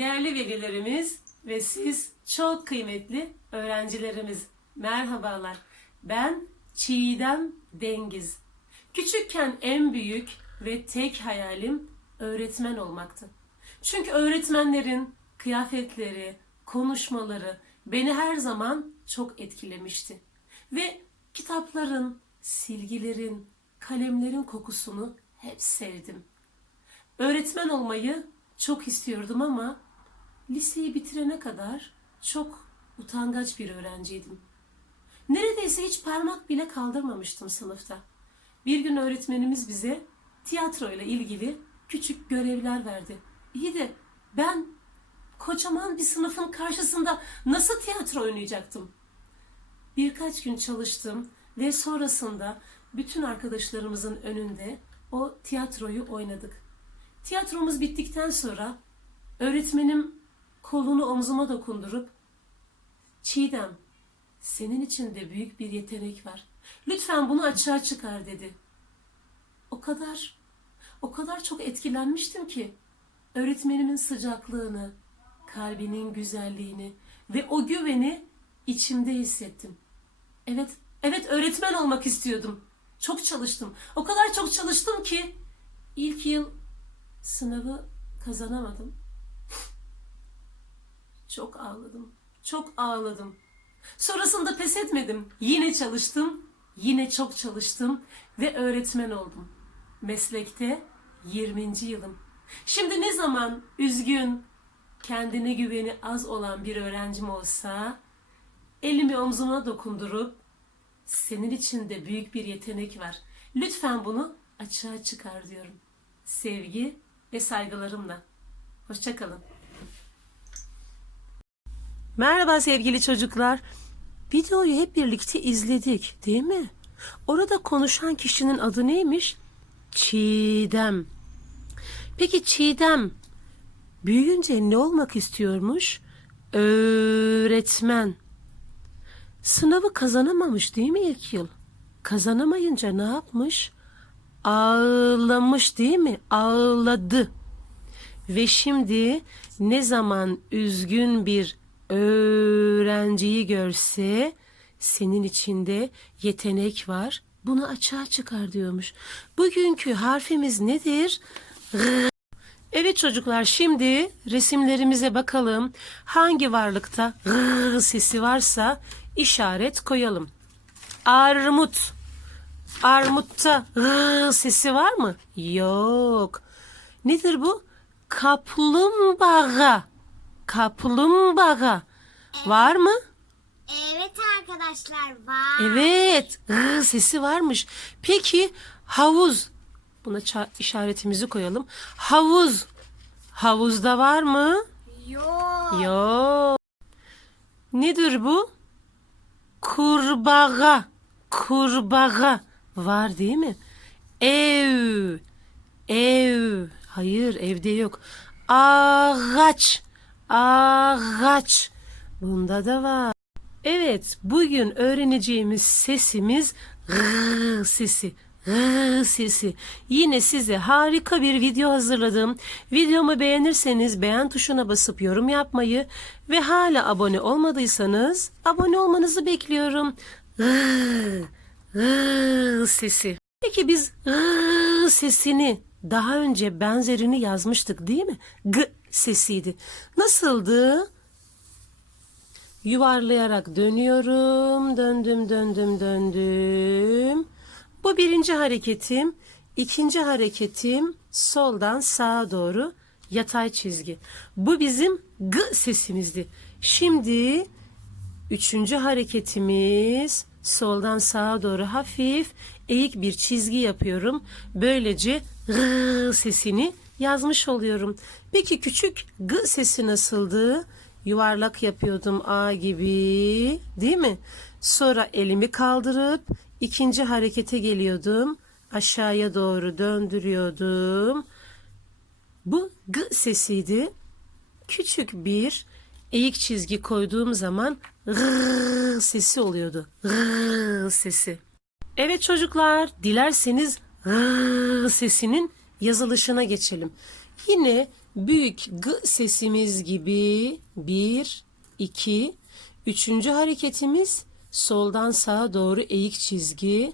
Değerli velilerimiz ve siz çok kıymetli öğrencilerimiz. Merhabalar. Ben Çiğdem Dengiz. Küçükken en büyük ve tek hayalim öğretmen olmaktı. Çünkü öğretmenlerin kıyafetleri, konuşmaları beni her zaman çok etkilemişti. Ve kitapların, silgilerin, kalemlerin kokusunu hep sevdim. Öğretmen olmayı çok istiyordum ama liseyi bitirene kadar çok utangaç bir öğrenciydim. Neredeyse hiç parmak bile kaldırmamıştım sınıfta. Bir gün öğretmenimiz bize tiyatro ile ilgili küçük görevler verdi. İyi de ben kocaman bir sınıfın karşısında nasıl tiyatro oynayacaktım? Birkaç gün çalıştım ve sonrasında bütün arkadaşlarımızın önünde o tiyatroyu oynadık. Tiyatromuz bittikten sonra öğretmenim kolunu omzuma dokundurup Çiğdem, senin içinde büyük bir yetenek var. Lütfen bunu açığa çıkar dedi. O kadar, o kadar çok etkilenmiştim ki öğretmenimin sıcaklığını, kalbinin güzelliğini ve o güveni içimde hissettim. Evet, evet öğretmen olmak istiyordum. Çok çalıştım. O kadar çok çalıştım ki ilk yıl sınavı kazanamadım. Çok ağladım. Çok ağladım. Sonrasında pes etmedim. Yine çalıştım. Yine çok çalıştım ve öğretmen oldum. Meslekte 20. yılım. Şimdi ne zaman üzgün, kendine güveni az olan bir öğrencim olsa elimi omzuma dokundurup senin içinde büyük bir yetenek var. Lütfen bunu açığa çıkar diyorum. Sevgi ve saygılarımla. Hoşçakalın. Merhaba sevgili çocuklar. Videoyu hep birlikte izledik, değil mi? Orada konuşan kişinin adı neymiş? Çiğdem. Peki Çiğdem büyüyünce ne olmak istiyormuş? Öğretmen. Sınavı kazanamamış değil mi ilk yıl? Kazanamayınca ne yapmış? Ağlamış değil mi? Ağladı. Ve şimdi ne zaman üzgün bir öğrenciyi görse senin içinde yetenek var. Bunu açığa çıkar diyormuş. Bugünkü harfimiz nedir? Evet çocuklar şimdi resimlerimize bakalım. Hangi varlıkta r sesi varsa işaret koyalım. Armut. Armutta r sesi var mı? Yok. Nedir bu? Kaplumbağa. Kaplumbağa. Var mı? Evet arkadaşlar var. Evet. R sesi varmış. Peki havuz. Buna işaretimizi koyalım. Havuz. Havuzda var mı? Yok. Yok. Nedir bu? Kurbağa. Kurbağa. Var değil mi? Ev. Ev. Hayır evde yok. Ağaç. Ağaç. Bunda da var. Evet, bugün öğreneceğimiz sesimiz r sesi. R sesi. Yine size harika bir video hazırladım. Videomu beğenirseniz beğen tuşuna basıp yorum yapmayı ve hala abone olmadıysanız abone olmanızı bekliyorum. R, R sesi. Peki biz R sesini daha önce benzerini yazmıştık değil mi? G sesiydi. Nasıldı? Yuvarlayarak dönüyorum. Döndüm, döndüm, döndüm. Bu birinci hareketim. İkinci hareketim soldan sağa doğru yatay çizgi. Bu bizim g sesimizdi. Şimdi üçüncü hareketimiz soldan sağa doğru hafif eğik bir çizgi yapıyorum. Böylece r sesini yazmış oluyorum. Peki küçük g sesi nasıldı? Yuvarlak yapıyordum A gibi, değil mi? Sonra elimi kaldırıp ikinci harekete geliyordum. Aşağıya doğru döndürüyordum. Bu g sesiydi. Küçük bir eğik çizgi koyduğum zaman r sesi oluyordu. R sesi. Evet çocuklar, dilerseniz sesinin yazılışına geçelim. Yine büyük g sesimiz gibi bir, iki. Üçüncü hareketimiz soldan sağa doğru eğik çizgi.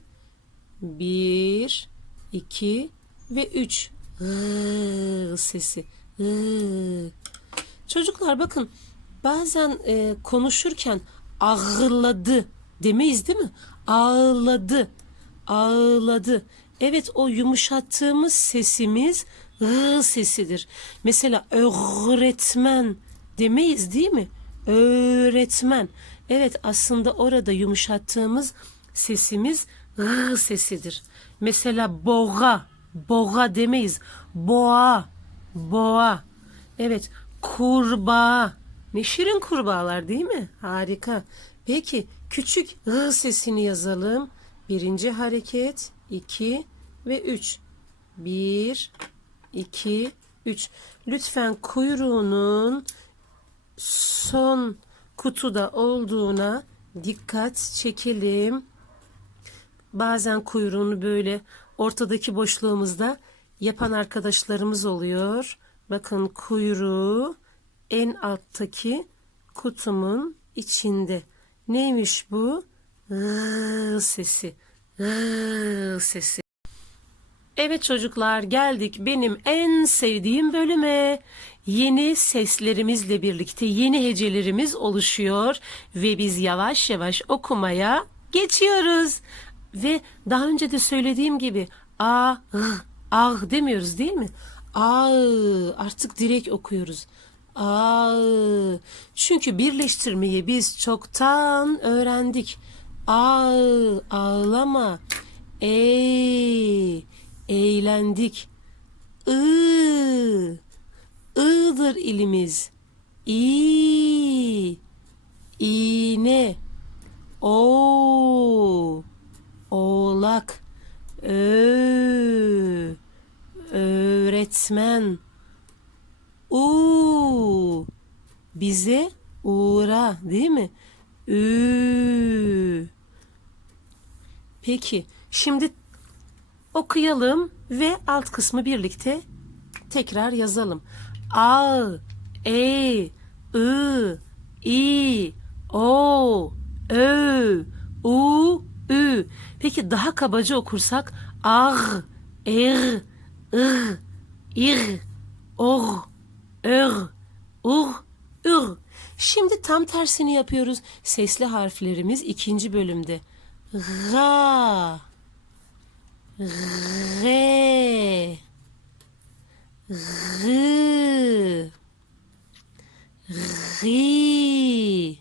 Bir, iki ve üç. G sesi. G. Çocuklar bakın bazen e, konuşurken ağladı demeyiz değil mi? Ağladı, ağladı. Evet o yumuşattığımız sesimiz ı sesidir. Mesela öğretmen demeyiz değil mi? Öğretmen. Evet aslında orada yumuşattığımız sesimiz ı sesidir. Mesela boğa, boğa demeyiz. Boğa, boğa. Evet kurbağa. Ne şirin kurbağalar değil mi? Harika. Peki küçük ı sesini yazalım. Birinci hareket, iki ve üç. Bir, iki, üç. Lütfen kuyruğunun son kutuda olduğuna dikkat çekelim. Bazen kuyruğunu böyle ortadaki boşluğumuzda yapan arkadaşlarımız oluyor. Bakın kuyruğu en alttaki kutumun içinde. Neymiş bu? Rı sesi. Sesi. Evet çocuklar geldik benim en sevdiğim bölüme. Yeni seslerimizle birlikte yeni hecelerimiz oluşuyor ve biz yavaş yavaş okumaya geçiyoruz. Ve daha önce de söylediğim gibi a, ı, ah demiyoruz değil mi? A artık direkt okuyoruz. A çünkü birleştirmeyi biz çoktan öğrendik. A ağlama. E eğlendik. I I'dır ilimiz. İ iğne. O oğlak. Ö öğretmen. U bize uğra değil mi? Ü Peki şimdi okuyalım ve alt kısmı birlikte tekrar yazalım. A, E, I, I, O, Ö, U, Ü. Peki daha kabaca okursak A, Er, I, Ir, Or, Ör, Ur, Ür. Şimdi tam tersini yapıyoruz. Sesli harflerimiz ikinci bölümde. Ra, Re, Rı, Ri,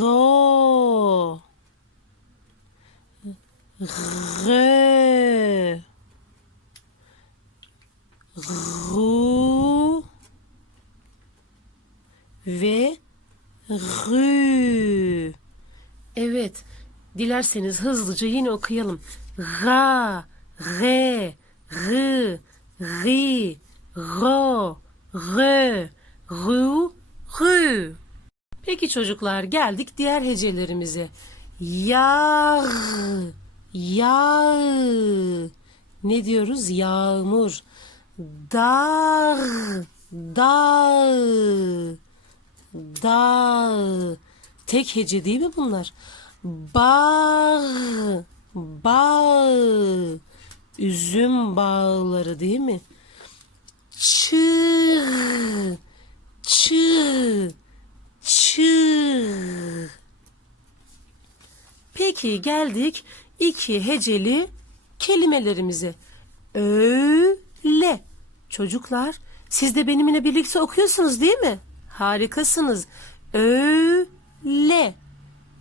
Ro, Rö, Ru ve Rü. Evet, dilerseniz hızlıca yine okuyalım. Ra, re, rı, ri, ro, rö, ru, rü. Peki çocuklar geldik diğer hecelerimize. Yağ, yağ. Ne diyoruz? Yağmur. Dağ, dağ, dağ. Tek hece değil mi bunlar? Bağ, bağ. Üzüm bağları değil mi? Çığ, çığ, çığ. Peki geldik iki heceli kelimelerimize. Öyle. Çocuklar siz de benimle birlikte okuyorsunuz değil mi? Harikasınız. Öyle.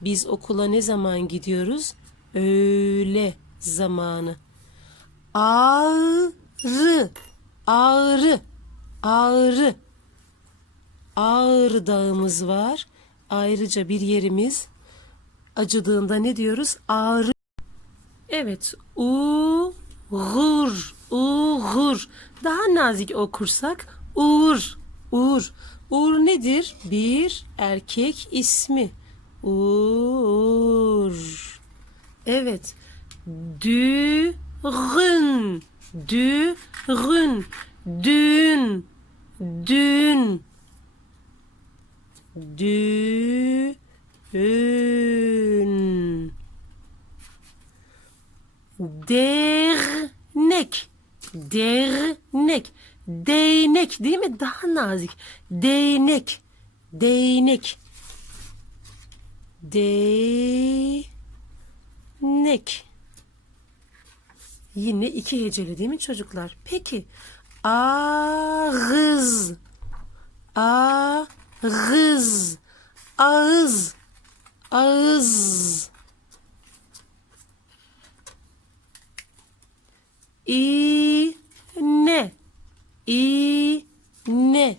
Biz okula ne zaman gidiyoruz? Öğle zamanı. Ağrı, ağrı, ağrı. Ağrı dağımız var. Ayrıca bir yerimiz acıdığında ne diyoruz? Ağrı. Evet. Uğur, uğur. Daha nazik okursak uğur, uğur. Uğur nedir? Bir erkek ismi. Uğur. Evet. Dürün. Dürün. Dün. Dün. Düğün. Dernek. Dernek. Değnek değil mi? Daha nazik. Değnek. Değnek. Değnek. Yine iki heceli değil mi çocuklar? Peki. Ağız. Ağız. Ağız. Ağız. İğne. İğne.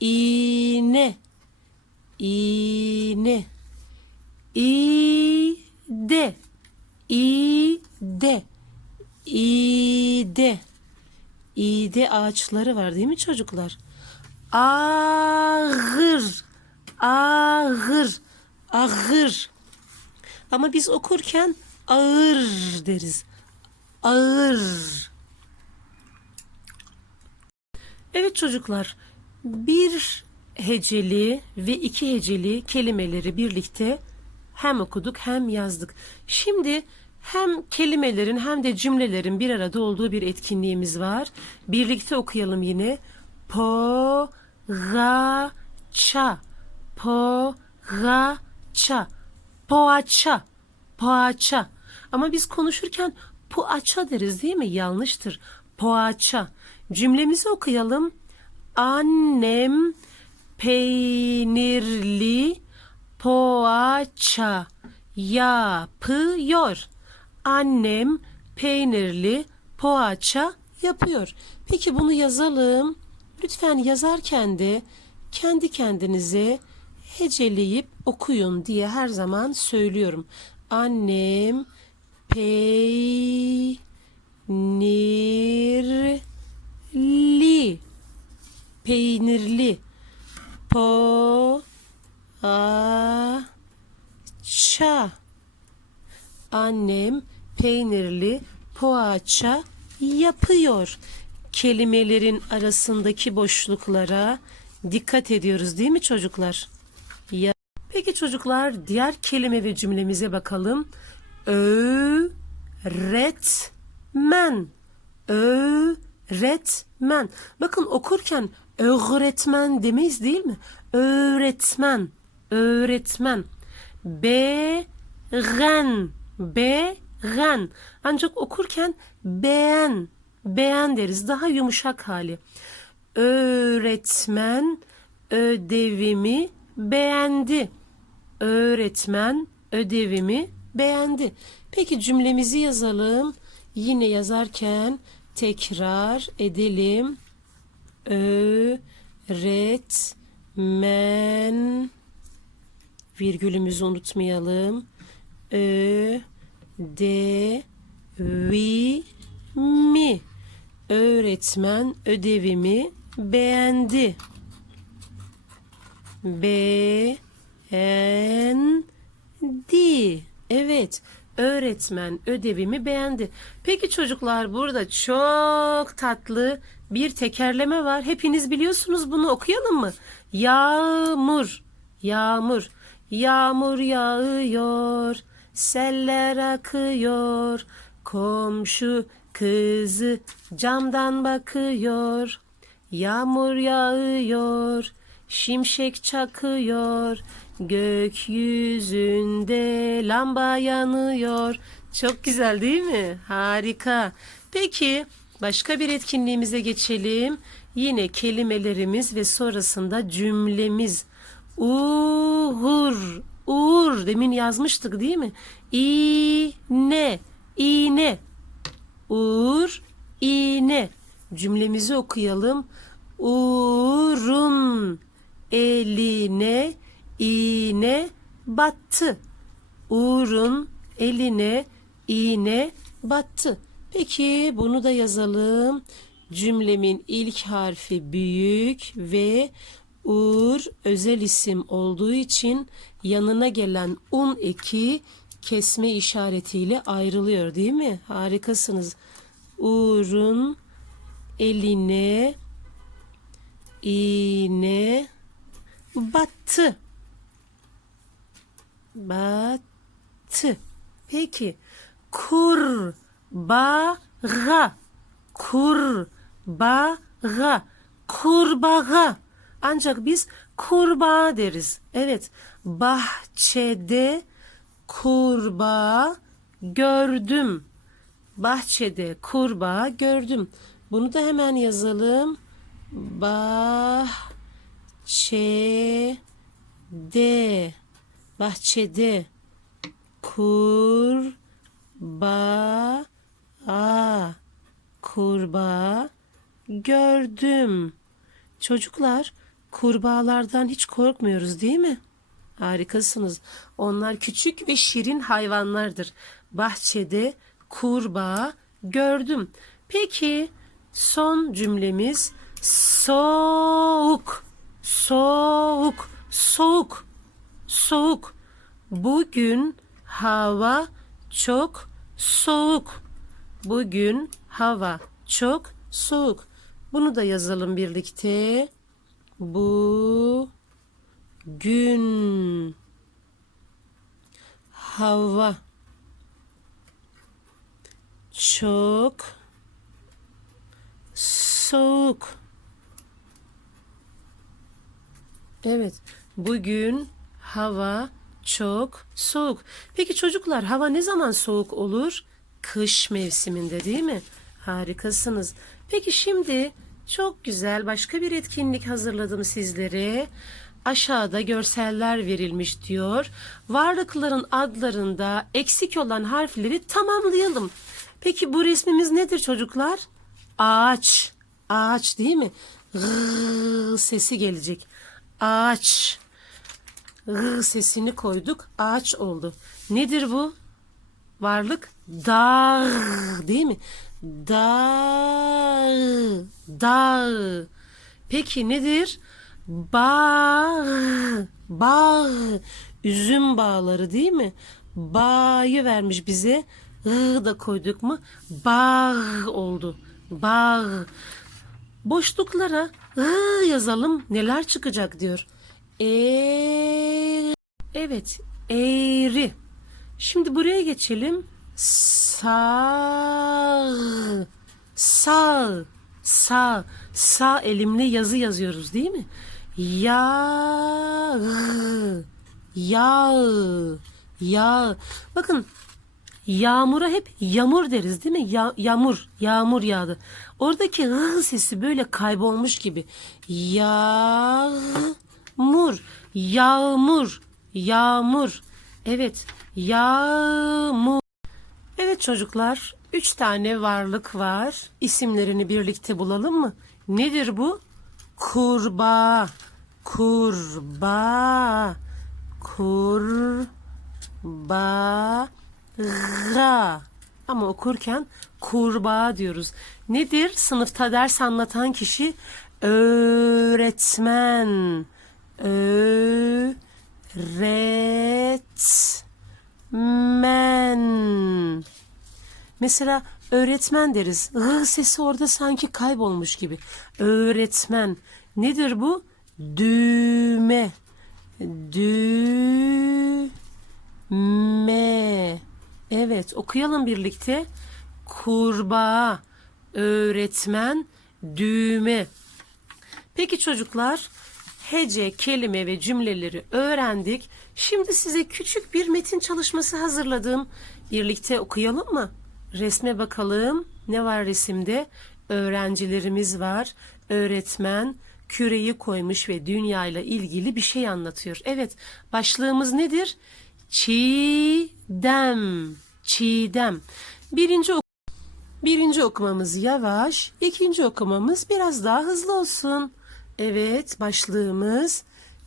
İğne. İğne. İde. İde. İde. İde ağaçları var değil mi çocuklar? Ağır. Ağır. Ağır. Ama biz okurken ağır deriz. Ağır. Evet çocuklar, bir heceli ve iki heceli kelimeleri birlikte hem okuduk hem yazdık. Şimdi hem kelimelerin hem de cümlelerin bir arada olduğu bir etkinliğimiz var. Birlikte okuyalım yine. Po, ga, ça. Po, ga, ça. Poğaça. Poğaça. Ama biz konuşurken poğaça deriz değil mi? Yanlıştır. Poğaça. Cümlemizi okuyalım. Annem peynirli poğaça yapıyor. Annem peynirli poğaça yapıyor. Peki bunu yazalım. Lütfen yazarken de kendi kendinize heceleyip okuyun diye her zaman söylüyorum. Annem peynirli peynirli po a ça annem peynirli poğaça yapıyor. Kelimelerin arasındaki boşluklara dikkat ediyoruz değil mi çocuklar? Ya Peki çocuklar diğer kelime ve cümlemize bakalım. Öğretmen. Öğretmen. Bakın okurken öğretmen demeyiz değil mi? Öğretmen. Öğretmen. Beğen. Beğen. Ancak okurken beğen. Beğen deriz. Daha yumuşak hali. Öğretmen ödevimi beğendi. Öğretmen ödevimi beğendi. Peki cümlemizi yazalım. Yine yazarken tekrar edelim. Öğretmen virgülümüzü unutmayalım. Ödevimi öğretmen ödevimi beğendi. Beğendi. Evet, öğretmen ödevimi beğendi. Peki çocuklar burada çok tatlı bir tekerleme var. Hepiniz biliyorsunuz bunu okuyalım mı? Yağmur, yağmur, yağmur yağıyor, seller akıyor, komşu kızı camdan bakıyor. Yağmur yağıyor, şimşek çakıyor, gökyüzünde lamba yanıyor. Çok güzel değil mi? Harika. Peki başka bir etkinliğimize geçelim. Yine kelimelerimiz ve sonrasında cümlemiz. Uğur, uğur demin yazmıştık değil mi? İğne, iğne. Uğur, iğne. Cümlemizi okuyalım. Uğur'un eline iğne battı. Uğur'un eline iğne battı. Peki bunu da yazalım. Cümlemin ilk harfi büyük ve Uğur özel isim olduğu için yanına gelen un eki kesme işaretiyle ayrılıyor değil mi? Harikasınız. Uğur'un eline iğne battı. Battı. Peki kurbağa kurbağa kurbağa ancak biz kurbağa deriz. Evet bahçede kurbağa gördüm. Bahçede kurbağa gördüm. Bunu da hemen yazalım. Bahçede bahçede kurbağa kurbağa gördüm. Çocuklar kurbağalardan hiç korkmuyoruz değil mi? Harikasınız. Onlar küçük ve şirin hayvanlardır. Bahçede kurbağa gördüm. Peki son cümlemiz soğuk. Soğuk. Soğuk. Soğuk. Bugün hava çok soğuk. Bugün hava çok soğuk. Bunu da yazalım birlikte. Bu gün hava çok soğuk. Evet, bugün hava çok soğuk. Peki çocuklar hava ne zaman soğuk olur? Kış mevsiminde değil mi? Harikasınız. Peki şimdi çok güzel başka bir etkinlik hazırladım sizlere. Aşağıda görseller verilmiş diyor. Varlıkların adlarında eksik olan harfleri tamamlayalım. Peki bu resmimiz nedir çocuklar? Ağaç. Ağaç değil mi? Gıı sesi gelecek. Ağaç. Gıı sesini koyduk. Ağaç oldu. Nedir bu? Varlık dağ değil mi? Dağ, dağ. Peki nedir? Bağ, bağ. Üzüm bağları değil mi? Bağı vermiş bize. Hı da koyduk mu? Bağ oldu. Bağ. Boşluklara hı yazalım. Neler çıkacak diyor. E Evet, eğri. Şimdi buraya geçelim. Sağ, sağ, sağ, sağ elimle yazı yazıyoruz değil mi? Yağ, yağ, yağ. Bakın yağmura hep yağmur deriz değil mi? Ya, yağmur, yağmur yağdı. Oradaki hı sesi böyle kaybolmuş gibi. Yağmur, yağmur, yağmur. Evet, yağmur. Evet çocuklar, üç tane varlık var. İsimlerini birlikte bulalım mı? Nedir bu? Kurbağa, kurbağa, kurbağa. Ama okurken kurbağa diyoruz. Nedir? Sınıfta ders anlatan kişi öğretmen. Öğretmen. Mesela öğretmen deriz. Hı sesi orada sanki kaybolmuş gibi. Öğretmen. Nedir bu? Düğme. Düğme. Evet okuyalım birlikte. Kurbağa, öğretmen, düğme. Peki çocuklar, hece, kelime ve cümleleri öğrendik. Şimdi size küçük bir metin çalışması hazırladım. Birlikte okuyalım mı? Resme bakalım. Ne var resimde? Öğrencilerimiz var. Öğretmen küreyi koymuş ve dünyayla ilgili bir şey anlatıyor. Evet, başlığımız nedir? Çiğdem. Çiğdem. Birinci ok- Birinci okumamız yavaş, ikinci okumamız biraz daha hızlı olsun. Evet, başlığımız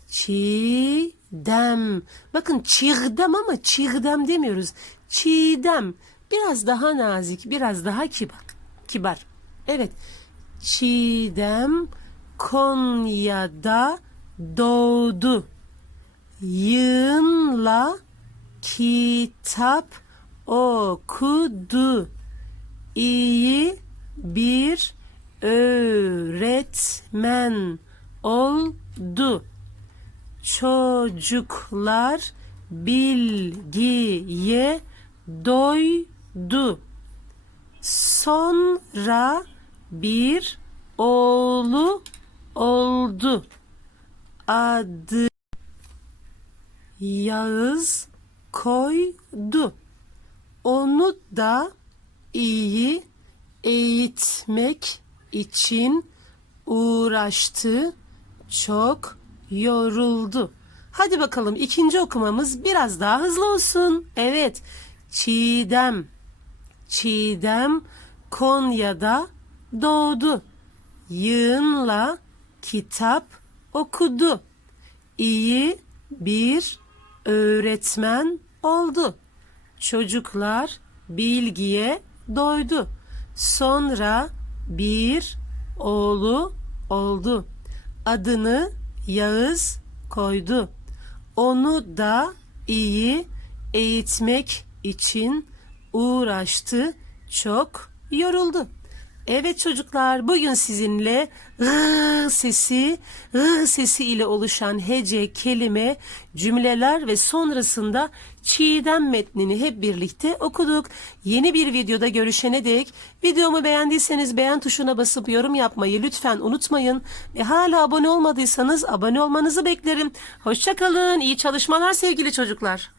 çiğdem. Bakın çiğdem ama çiğdem demiyoruz. Çiğdem. Biraz daha nazik, biraz daha kibar. Kibar. Evet. Çiğdem Konya'da doğdu. Yığınla kitap okudu. İyi bir öğretmen oldu. Çocuklar bilgiye doydu. Sonra bir oğlu oldu. Adı Yağız koydu. Onu da iyi eğitmek için uğraştı. Çok yoruldu. Hadi bakalım ikinci okumamız biraz daha hızlı olsun. Evet. Çiğdem. Çiğdem Konya'da doğdu. Yığınla kitap okudu. İyi bir öğretmen oldu. Çocuklar bilgiye doydu. Sonra bir oğlu oldu. Adını Yağız koydu. Onu da iyi eğitmek için uğraştı. Çok yoruldu. Evet çocuklar bugün sizinle ı sesi, ı sesi ile oluşan hece, kelime, cümleler ve sonrasında çiğdem metnini hep birlikte okuduk. Yeni bir videoda görüşene dek videomu beğendiyseniz beğen tuşuna basıp yorum yapmayı lütfen unutmayın. Ve hala abone olmadıysanız abone olmanızı beklerim. Hoşçakalın, iyi çalışmalar sevgili çocuklar.